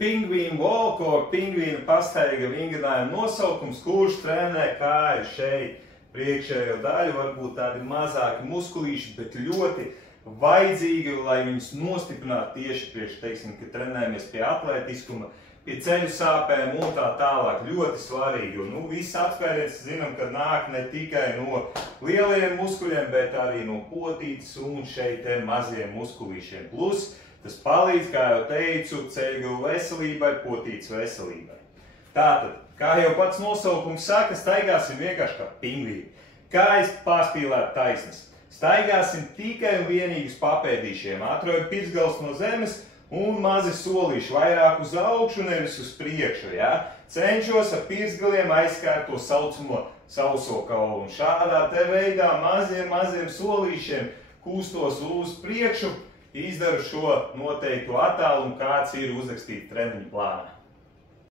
Pingvīnu walk, pingvīnu pastaiga vingrinājuma nosaukums, kurš trenē kāju šeit priekšējo daļu, varbūt tādi mazāki muskulīši, bet ļoti vajadzīgi, lai viņus nostiprinātu tieši priekš, teiksim, kad trenējamies pie atlētiskuma, pie ceļu sāpēm un tā tālāk. Ļoti svarīgi, jo viss atspēriens zinām, ka nāk ne tikai no lielajiem muskuļiem, bet arī no potītes un šeit maziem muskulīšiem. Plus tas palīdz, kā jau teicu, ceļgalu veselībai, potītes veselībai. Tātad, kā jau pats nosaukums saka, staigāsim vienkārši kā pingvīni. Kājas pārspīlēt taisnas. Staigāsim tikai un vienīgi uz papēdīšiem. Atrojam pirkstgalus no zemes un mazi solīši vairāk uz augšu, nevis uz priekšu. Ja? Cenšos ar pirkstgaliem aizskārt to saucamo sauso kaulu. Un šādā te veidā maziem solīšiem kustos uz priekšu, izdaru šo noteikto attālumu, kāds ir uzrakstīts treniņu plānā.